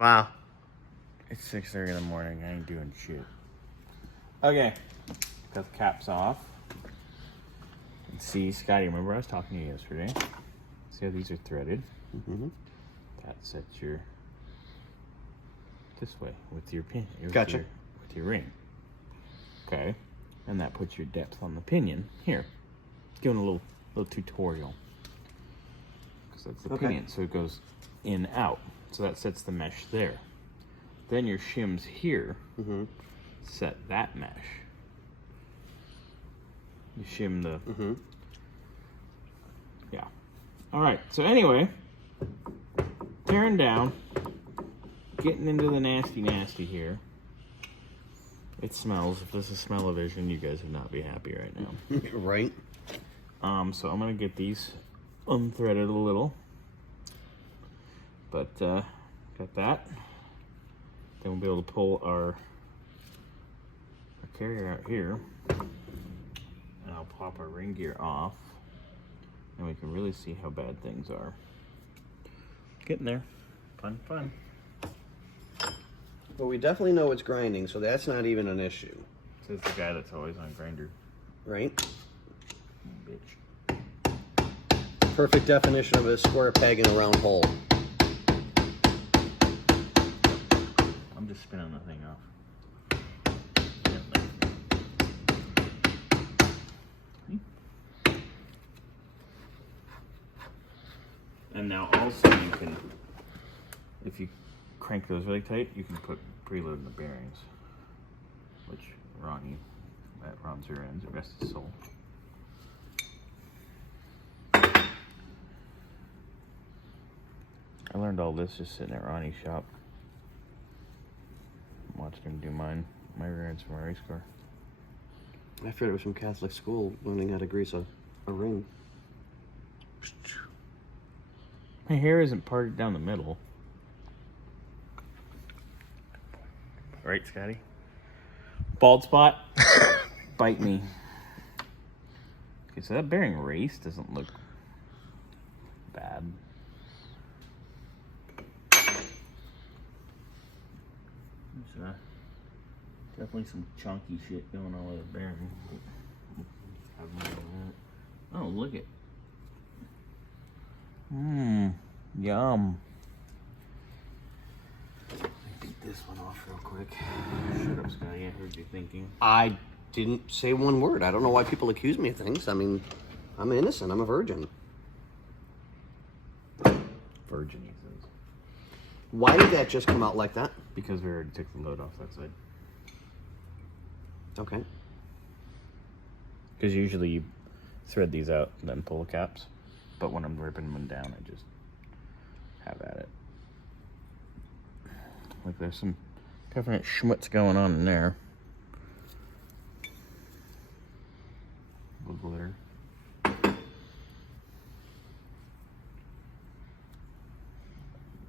Wow. It's 6:30 in the morning. I ain't doing shit. Okay. Got the caps off. And see, Scotty, remember I was talking to you yesterday? See how these are threaded? Mm-hmm. That sets your this way with your pin. Gotcha. With your ring. Okay. And that puts your depth on the pinion. Here. Giving a little tutorial. Because that's the pinion. So it goes in, out. So that sets the mesh there. Then your shims here set that mesh. You shim the... Yeah. Alright, so anyway, tearing down, getting into the nasty here. It smells. If this is smell-o-vision, you guys would not be happy right now. Right. So I'm going to get these unthreaded a little. But, got that. Then we'll be able to pull our carrier out here. And I'll pop our ring gear off. And we can really see how bad things are. Getting there. Fun. Well, we definitely know it's grinding, so that's not even an issue. Says the guy that's always on grinder. Right? Bitch. Perfect definition of a square peg in a round hole. I'm just spinning the thing off. And now also you can, if you crank those really tight, you can put preload in the bearings, which Ronnie, at Ron's rear ends, the rest is sold. I learned all this just sitting at Ronnie's shop. Watched him do my rear ends for my race car. I figured it was from Catholic school, learning how to grease a ring. My hair isn't parted down the middle. Right, Scotty? Bald spot? Bite me. Okay, so that bearing race doesn't look bad. There's definitely some chunky shit going on with the bearing. Oh, look it. Yum. Let me beat this one off real quick. Shut up, Scotty. I heard you thinking. I didn't say one word. I don't know why people accuse me of things. I mean, I'm innocent. I'm a virgin. Virgin, he says. Why did that just come out like that? Because we already took the load off that side. Okay. Because usually you thread these out and then pull the caps. But when I'm ripping them down, I just have at it. Like there's some definite schmutz going on in there. Little glitter.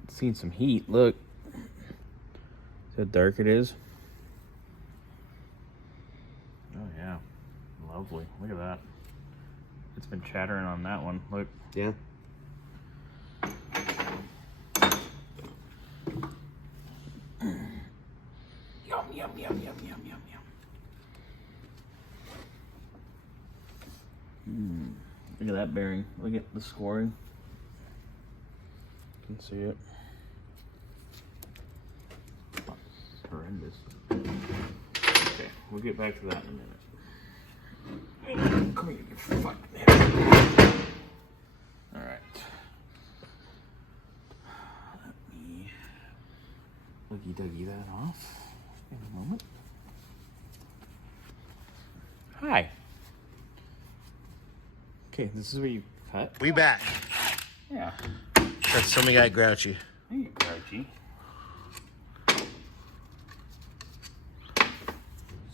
Seen some heat, look. See how dark it is? Oh yeah, lovely, look at that. It's been chattering on that one, look. Yeah. Yum. Look at that bearing. Look at the scoring. You can see it. Horrendous. Okay, we'll get back to that in a minute. Come here, you fucking head. Alright. Let me looky-duggy that off in a moment. Hi. Okay, this is where you cut. We back. Yeah. That's somebody got grouchy. There you go, Grouchy.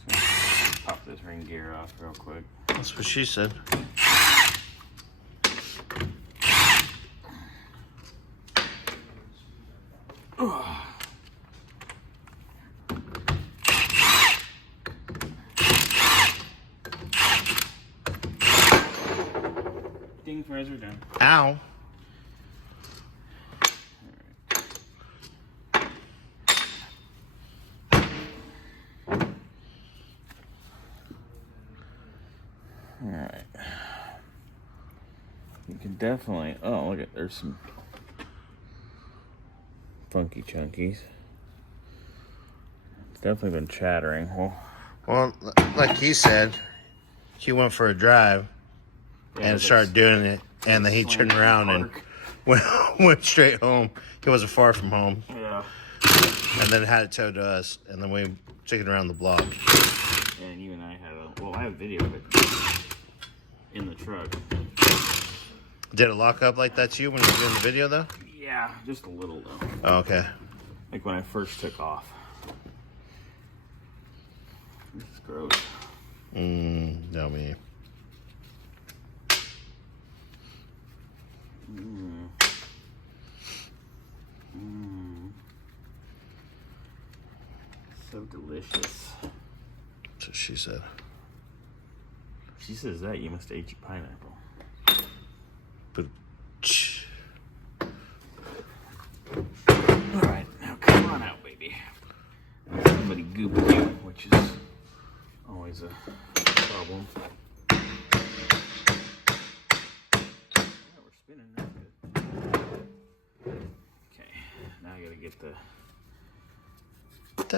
So, pop this ring gear off real quick. That's what she said. Ding, fries are done. Ow. definitely. Oh, look at there's some funky chunkies. It's definitely been chattering. Well, like he said, he went for a drive and started doing it, and then he turned around and went straight home. He wasn't far from home. Yeah. And then had it towed to us, and then we took it around the block. And you and I had I have video of it in the truck. Did it lock up like that to you when you were doing the video, though? Yeah, just a little though. Oh, okay. Like when I first took off. This is gross. Yummy. So delicious. That's what she said. She says that you must eat your pineapple. But Alright, now come on out, baby. Somebody goop you, which is always a problem. Yeah, we're spinning that good. Okay, now I gotta get the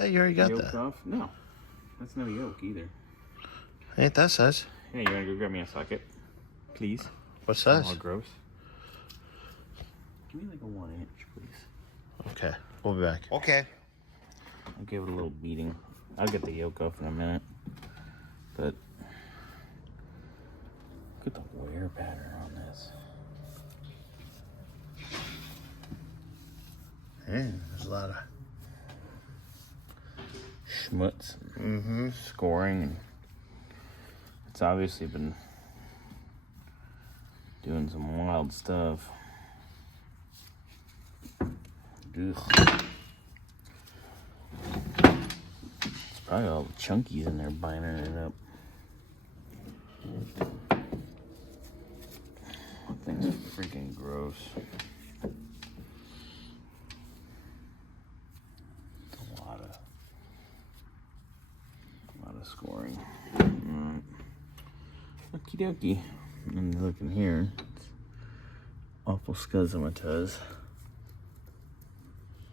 you already got yolk that. off. No, that's no yolk either. Ain't that size? Hey, you wanna go grab me a socket? Please? What size? Oh, gross. Give me like a 1 inch, please. Okay, we'll be back. Okay. I'll give it a little beating. I'll get the yolk off in a minute. But look at the wear pattern on this. Yeah, there's a lot of Schmutz. Scoring. And it's obviously been doing some wild stuff. Ugh. It's probably all the chunkies in there binding it up. That thing's freaking gross. It's a lot of scoring. Okie dokie. And look in here. It's awful scuzzomatuz.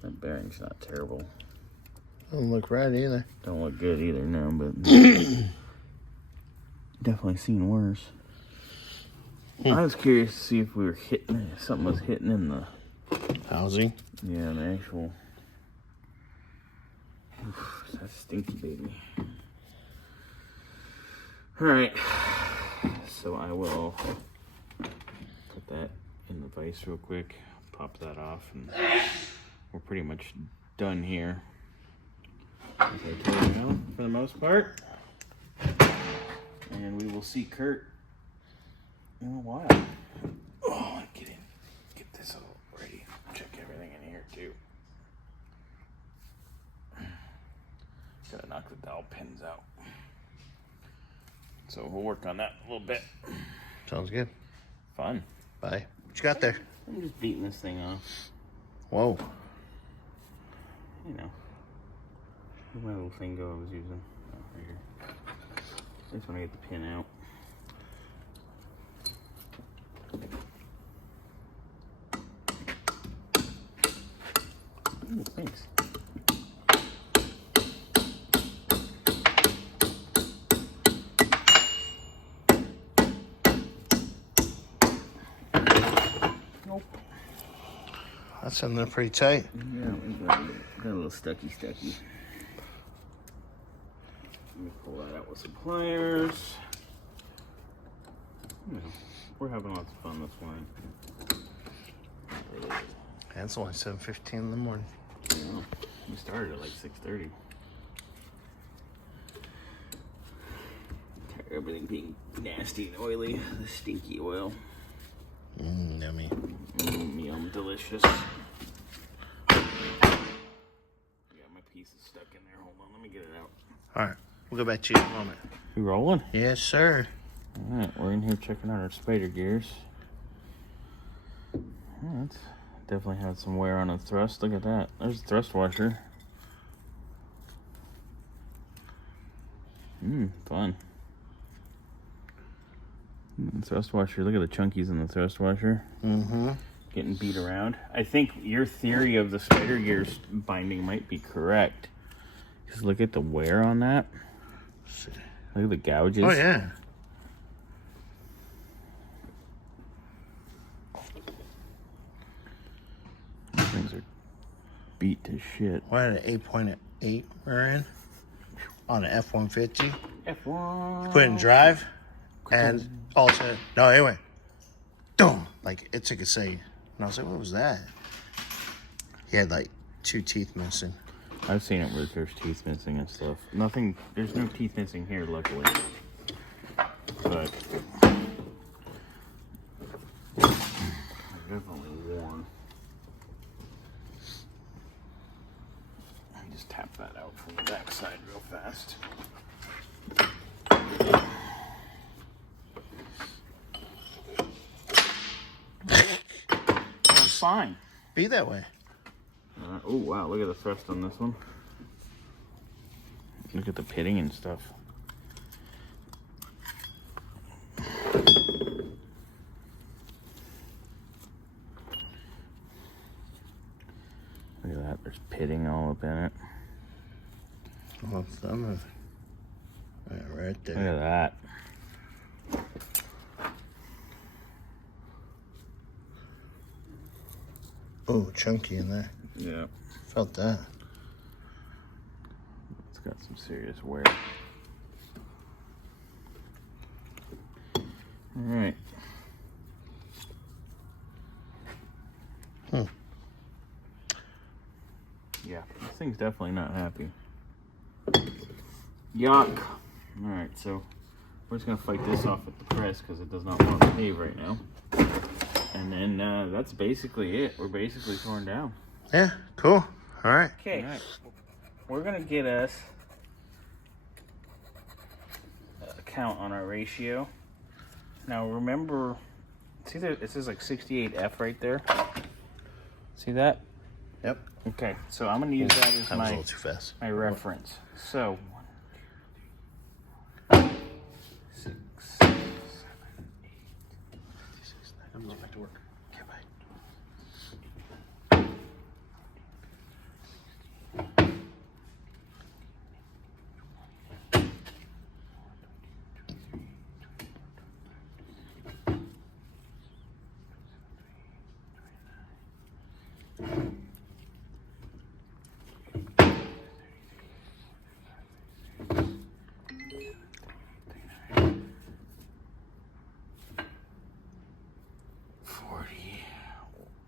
That bearing's not terrible. Doesn't look right either. Don't look good either, no, but definitely seen worse. I was curious to see if we were hitting, if something was hitting in the housing. Yeah, the actual. Oof, that's stinky, baby. All right, so I will put that in the vise real quick, pop that off, and we're pretty much done here. As I told you, for the most part. And we will see Curt in a while. Oh, get this all ready. Check everything in here too. Gotta knock the dowel pins out. So we'll work on that a little bit. Sounds good. Fun. Bye. What you got there? I'm just beating this thing off. Whoa. You know. Where'd my little thing go I was using? Oh, right here. I just want to get the pin out. Ooh, thanks. Nope. That's in there pretty tight. Yeah, we got a little stucky. Let me pull that out with some pliers. You know, we're having lots of fun this morning. And it's only 7:15 in the morning. Yeah, we started at like 6:30. Tired of everything being nasty and oily. The stinky oil. Yummy. Yum, delicious. Yeah, my piece is stuck in there. Hold on, let me get it out. All right, we'll go back to you in a moment. You rolling? Yes, sir. All right, we're in here checking out our spider gears. Yeah, it's definitely had some wear on the thrust. Look at that. There's the thrust washer. Fun. Thrust washer. Look at the chunkies in the thrust washer. Mm-hmm. Getting beat around. I think your theory of the spider gears binding might be correct. Just look at the wear on that. Look at the gouges. Oh, yeah. These things are beat to shit. What an 8.8 we're in on an F-150. F1. Put in drive and also, no, anyway. Boom! Like, it took a second. And I was like, what was that? He had like 2 teeth missing. I've seen it where there's teeth missing and stuff. Nothing, there's no teeth missing here, luckily. But they're definitely worn. Let me just tap that out from the back side real fast. That's fine. Be that way. Oh wow, look at the thrust on this one. Look at the pitting and stuff. Look at that, there's pitting all up in it. Oh, some of it. Right Look there. at that. Oh, chunky in there. Yeah. Felt that. It's got some serious wear. Alright. Yeah, this thing's definitely not happy. Yuck. Alright, so we're just going to fight this off with the press because it does not want to behave right now. And then that's basically it. We're basically torn down. Yeah, cool. All right. Okay. All right. We're going to get us a count on our ratio. Now remember, see that it says like 68F right there? See that? Yep. Okay, so I'm going to use that as That was a little too fast. my reference. So, 1, 2, 3, 6, 7, 8. I'm going back to work. Okay, bye.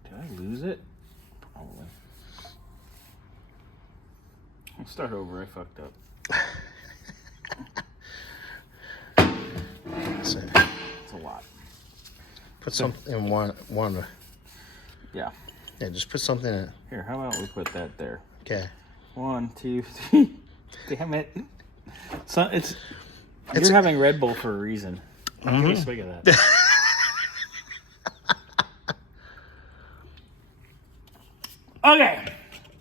Did I lose it? Probably. I'll start over. I fucked up. So, It's a lot. put something in one. Yeah. Yeah, just put something in. Here, how about we put that there? Okay. 1, 2, 3. Damn it. So you're having Red Bull for a reason. Give me a swig of that. Okay.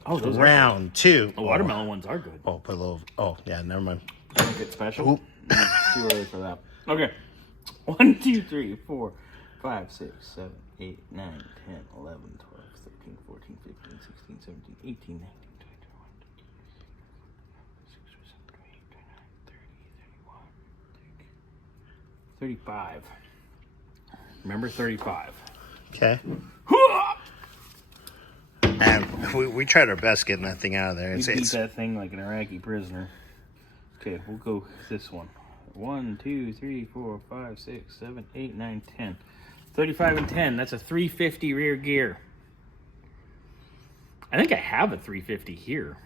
Oh, those Round 2. the watermelon ones are good. Oh, put a little. Oh, yeah, never mind. Drink it special. It's too early for that. Okay. 1, 2, 3, 4, 5, 6, 7, 8, 9, 10, 11, 12, 13, 14, 15, 16, 17, 18, 19, 20, 21, 35. Remember 35. Okay. And we tried our best getting that thing out of there. We beat that thing like an Iraqi prisoner. Okay, we'll go this one. 1, 2, 3, 4, 5, 6, 7, 8, 9, 10. 35 and 10. That's a 350 rear gear. I think I have a 350 here.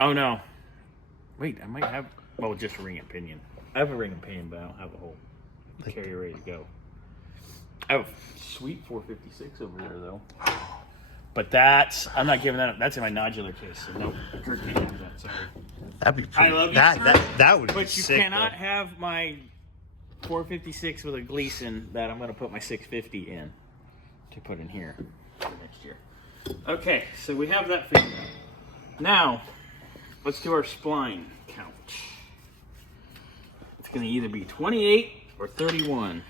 Oh no. Wait, I might have. Well, just a ring and pinion. I have a ring and pinion, but I don't have a whole carrier ready to go. I have a sweet 456 over there, though. But I'm not giving that up. That's in my nodular case. So no, Curt can't have that. Sorry. That'd be pretty. I love you, that would be But you sick, cannot though. have my 456 with a Gleason that I'm going to put my 650 in to put in here for next year. Okay, so we have that figured out. Now, let's do our spline count. going to either be 28 or 31.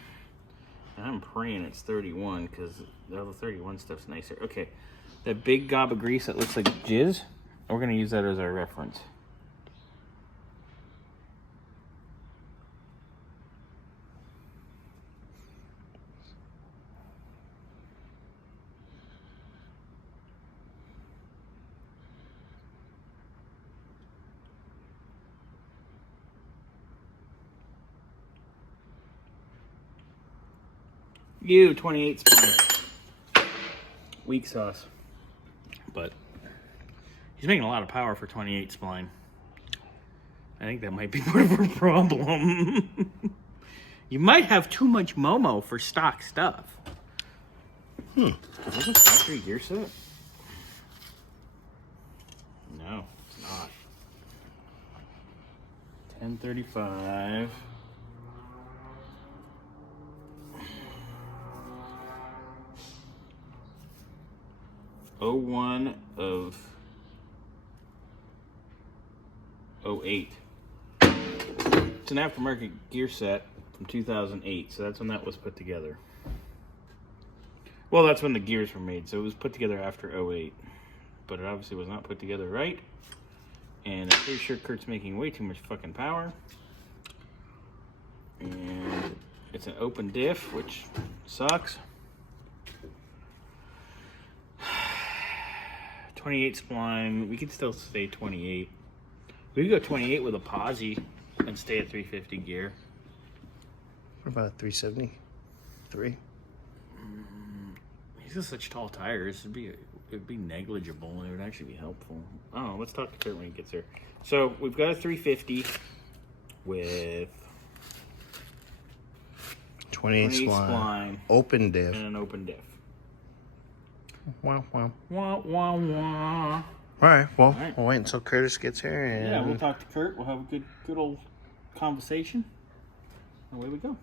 And I'm praying it's 31 because the other 31 stuff's nicer. Okay, that big gob of grease that looks like jizz, we're going to use that as our reference. You 28 spline. Weak sauce. But he's making a lot of power for 28 spline. I think that might be part of our problem. You might have too much Momo for stock stuff. Is this a factory gear set? No, it's not. 1035. '01 of 08. It's an aftermarket gear set from 2008, so that's when that was put together. Well, that's when the gears were made, so it was put together after 08. But it obviously was not put together right. And I'm pretty sure Curt's making way too much fucking power. And it's an open diff, which sucks. 28 spline, we could still stay 28. We could go 28 with a posi and stay at 350 gear. What about 373? He's got such tall tires, it'd be negligible and it would actually be helpful. I don't know, let's talk to Curt when he gets here. So we've got a 350 with 28 spline, open diff, and an open diff. Wow, wow. Wah, wah, wah. All right, well, All right. we'll wait until Curtis gets here. And Yeah, we'll talk to Curt. We'll have a good old conversation. Away we go.